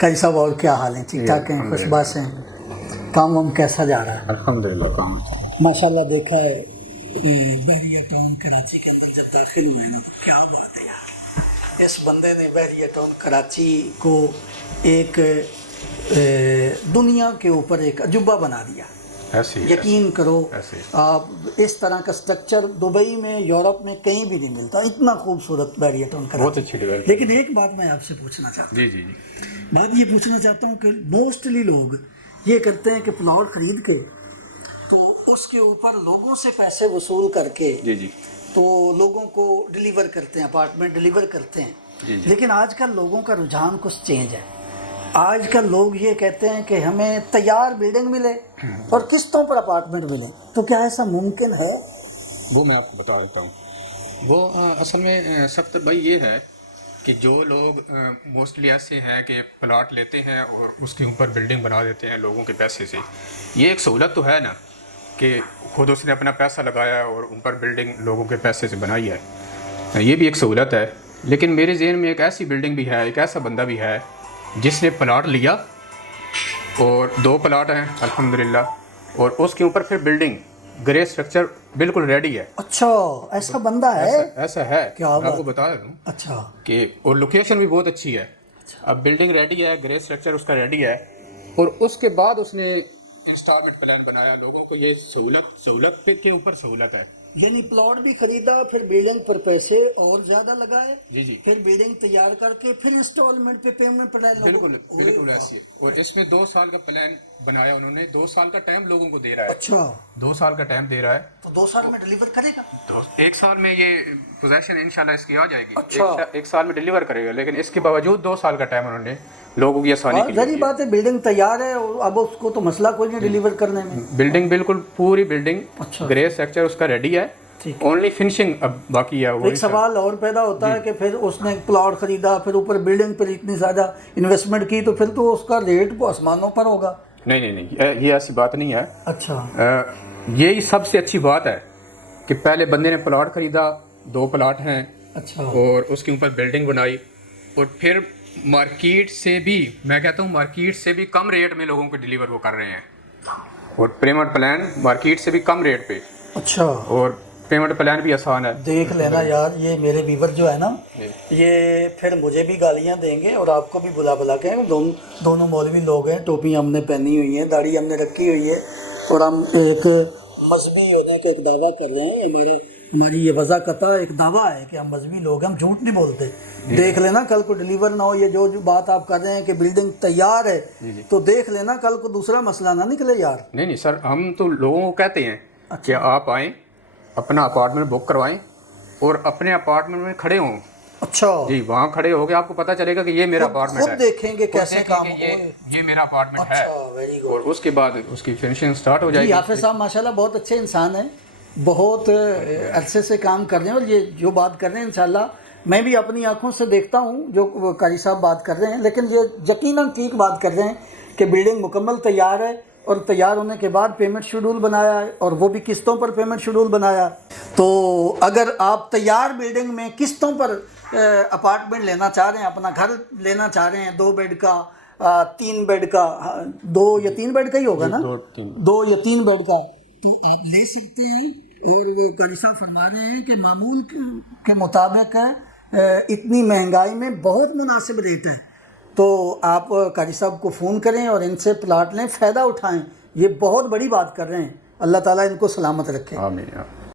قاری صاحب اور کیا حال ہیں؟ ٹھیک ٹھاک ہیں؟ خوش باش ہیں؟ کام وام کیسا جا رہا ہے؟ الحمدللہ کام ماشاء اللہ دیکھا ہے بحریہ ٹاؤن کراچی کے اندر جب داخل ہوئے ہیں نا تو کیا بات ہے یار، اس بندے نے بحریہ ٹاؤن کراچی کو ایک دنیا کے اوپر ایک عجوبہ بنا دیا۔ یقین کرو آپ اس طرح کا سٹرکچر دبئی میں، یورپ میں کہیں بھی نہیں ملتا، اتنا خوبصورت بحریہ ٹاؤن کراچی، بہت اچھی ڈیولپ۔ لیکن ایک بات میں آپ سے پوچھنا چاہتا ہوں، جی بات یہ پوچھنا چاہتا ہوں کہ موسٹلی لوگ یہ کرتے ہیں کہ پلاٹ خرید کے تو اس کے اوپر لوگوں سے پیسے وصول کر کے جی تو لوگوں کو ڈیلیور کرتے ہیں، اپارٹمنٹ ڈیلیور کرتے ہیں۔ لیکن آج کل لوگوں کا رجحان کچھ چینج ہے۔ آج کل لوگ یہ کہتے ہیں کہ ہمیں تیار بلڈنگ ملے اور قسطوں پر اپارٹمنٹ ملے، تو کیا ایسا ممکن ہے؟ وہ میں آپ کو بتا دیتا ہوں۔ وہ اصل میں سب بھائی یہ ہے کہ جو لوگ موسٹلی ایسے ہیں کہ پلاٹ لیتے ہیں اور اس کے اوپر بلڈنگ بنا دیتے ہیں لوگوں کے پیسے سے، یہ ایک سہولت تو ہے نا کہ خود اس نے اپنا پیسہ لگایا اور اوپر بلڈنگ لوگوں کے پیسے سے بنائی ہے، یہ بھی ایک سہولت ہے۔ لیکن میرے ذہن میں ایک ایسی بلڈنگ بھی ہے، ایک ایسا بندہ بھی ہے جس نے پلاٹ لیا اور 2 پلاٹ ہیں الحمدللہ، اور اس کے اوپر پھر بلڈنگ گرے اسٹرکچر بالکل ریڈی ہے۔ اچھا ایسا بندہ ہے؟ ایسا ہے، کیا میں آپ کو بتا دوں اچھا کہ اور لوکیشن بھی بہت اچھی ہے۔ اب بلڈنگ ریڈی ہے، گرے اسٹرکچر اس کا ریڈی ہے، اور اس کے بعد اس نے انسٹالمنٹ پلان بنایا لوگوں کو۔ یہ سہولت پہ کے اوپر سہولت ہے، یعنی پلاٹ بھی خریدا، پھر بلڈنگ پر پیسے اور زیادہ لگائے، جی پھر بلڈنگ تیار کر کے پھر انسٹالمنٹ پہ پیمنٹ پلان بالکل ایسی ہے۔ اور اس میں 2 سال کا پلان بنایا انہوں نے، 2 سال کا ٹائم لوگوں کو دے رہا ہے۔ اچھا 2 سال کا ٹائم دے رہا ہے، تو 2 سال میں ڈیلیور کرے گا؟ 1 سال میں یہ پوزیشن انشاءاللہ اس کی آ جائے گی۔ اچھا 1 سال میں ڈیلیور کرے گا، لیکن اس کے باوجود 2 سال کا ٹائم انہوں نے لوگوں کی آسانی کے لیے ظاہر بات ہے بلڈنگ تیار ہے، اب اس کو تو مسئلہ کوئی نہیں ڈیلیور کرنے میں۔ بلڈنگ بالکل پوری بلڈنگ گرے اسٹرکچر اس کا ریڈی ہے، اونلی فنشنگ اب باقی ہے۔ ایک سوال اور پیدا ہوتا ہے کہ پھر اس نے پلاٹ خریدا، پھر اوپر بلڈنگ پر اتنی زیادہ انویسٹمنٹ کی، تو پھر تو اس کا ریٹ آسمانوں پر ہوگا۔ نہیں، یہ ایسی بات نہیں ہے۔ اچھا یہی سب سے اچھی بات ہے کہ پہلے بندے نے پلاٹ خریدا، 2 پلاٹ ہیں، اچھا، اور اس کے اوپر بلڈنگ بنائی، اور پھر مارکیٹ سے بھی، میں کہتا ہوں مارکیٹ سے بھی کم ریٹ میں لوگوں کو ڈیلیور وہ کر رہے ہیں، اور پیمنٹ پلان مارکیٹ سے بھی کم ریٹ پہ، اچھا، اور پیمنٹ پلان بھی آسان ہے۔ دیکھ لینا یار، یہ میرے ویور جو ہے نا، یہ پھر مجھے بھی گالیاں دیں گے اور آپ کو بھی بلا کے، دونوں مولوی لوگ ہیں، ٹوپیاں ہم نے پہنی ہوئی ہیں، داڑھی ہم نے رکھی ہوئی ہے، اور ہم ایک مذہبی ہونے کا ایک دعویٰ کر رہے ہیں۔ ہماری یہ وضع قطع ایک دعویٰ ہے کہ ہم مذہبی لوگ ہیں، ہم جھوٹ نہیں بولتے۔ دیکھ لینا کل کو ڈیلیور نہ ہو، یہ جو بات آپ کر رہے ہیں کہ بلڈنگ تیار ہے، تو دیکھ لینا کل کو دوسرا مسئلہ نہ نکلے یار۔ نہیں سر، ہم تو لوگوں کو کہتے ہیں کہ آپ آئیں، اپنا اپارٹمنٹ بک کروائیں اور اپنے اپارٹمنٹ میں کھڑے ہوں۔ اچھا جی، وہاں کھڑے ہو کے آپ کو پتہ چلے گا کہ یہ میرا اپارٹمنٹ ہے، خود دیکھیں گے کیسے کام، یہ میرا اپارٹمنٹ ہے، ویری گڈ۔ اور اس کے بعد اس کی فنشنگ سٹارٹ ہو جائے گی۔ حافظ صاحب ماشاءاللہ بہت اچھے انسان ہیں، بہت عرصے سے کام کر رہے ہیں، اور یہ جو بات کر رہے ہیں انشاءاللہ میں بھی اپنی آنکھوں سے دیکھتا ہوں جو قاری صاحب بات کر رہے ہیں، لیکن یہ یقیناً ٹھیک بات کر رہے ہیں کہ بلڈنگ مکمل تیار ہے، اور تیار ہونے کے بعد پیمنٹ شیڈول بنایا ہے، اور وہ بھی قسطوں پر پیمنٹ شیڈول بنایا۔ تو اگر آپ تیار بلڈنگ میں قسطوں پر اپارٹمنٹ لینا چاہ رہے ہیں، اپنا گھر لینا چاہ رہے ہیں، 2 بیڈ کا، 3 بیڈ کا، 2 یا 3 بیڈ کا ہی ہوگا نا، 2 یا 3 بیڈ کا، تو آپ لے سکتے ہیں۔ اور وہ قاری صاحب فرما رہے ہیں کہ معمول کے مطابق اتنی مہنگائی میں بہت مناسب ریٹ ہے، تو آپ قاری صاحب کو فون کریں اور ان سے پلاٹ لیں، فائدہ اٹھائیں۔ یہ بہت بڑی بات کر رہے ہیں، اللہ تعالیٰ ان کو سلامت رکھے۔ آمین۔